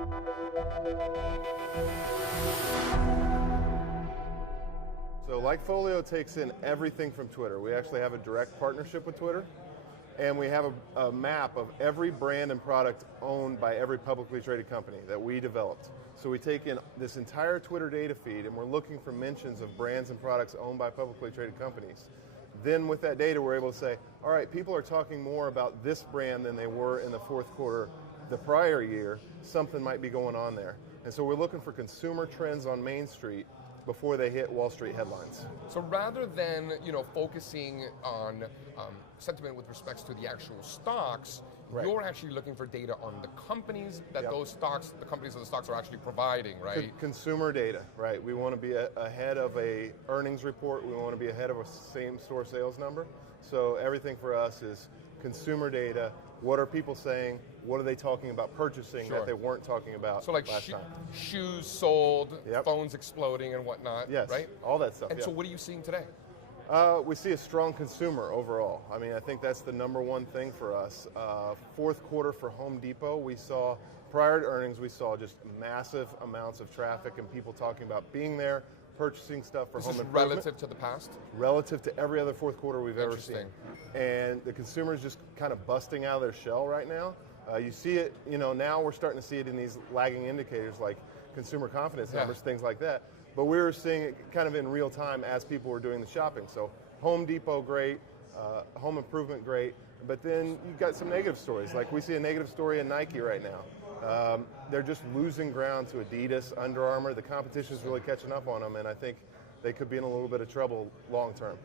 So LikeFolio takes in everything from Twitter. We actually have a direct partnership with Twitter, and we have a map of every brand and product owned by every publicly traded company that we developed. So we take in this entire Twitter data feed, and we're looking for mentions of brands and products owned by publicly traded companies. Then with that data, we're able to say, all right, people are talking more about this brand than they were in the fourth quarter the prior year. Something might be going on there. And so we're looking for consumer trends on Main Street before they hit Wall Street headlines. So rather than focusing on sentiment with respects to the actual stocks, right, you're actually looking for data on the companies that those stocks, the companies of the stocks are actually providing, right? Consumer data, right? We want to be ahead of a earnings report. We want to be ahead of a same-store sales number. So everything for us is consumer data. What are people saying? What are they talking about purchasing that they weren't talking about so like last time? Shoes sold, phones exploding and whatnot, yes, right? All that stuff. And so what are you seeing today? We see a strong consumer overall. I mean, I think that's the number one thing for us. Fourth quarter for Home Depot, we saw, prior to earnings, we saw just massive amounts of traffic and people talking about being there, purchasing stuff for home improvement. Relative to the past? Relative to every other fourth quarter we've ever seen. And the consumer's just kind of busting out of their shell right now. You see it, now we're starting to see it in these lagging indicators like consumer confidence numbers, things like that. But we were seeing it kind of in real time as people were doing the shopping. So Home Depot, great. Home improvement, great. But then you've got some negative stories. Like we see a negative story in Nike right now. They're just losing ground to Adidas, Under Armour. The competition's really catching up on them, and I think they could be in a little bit of trouble long term.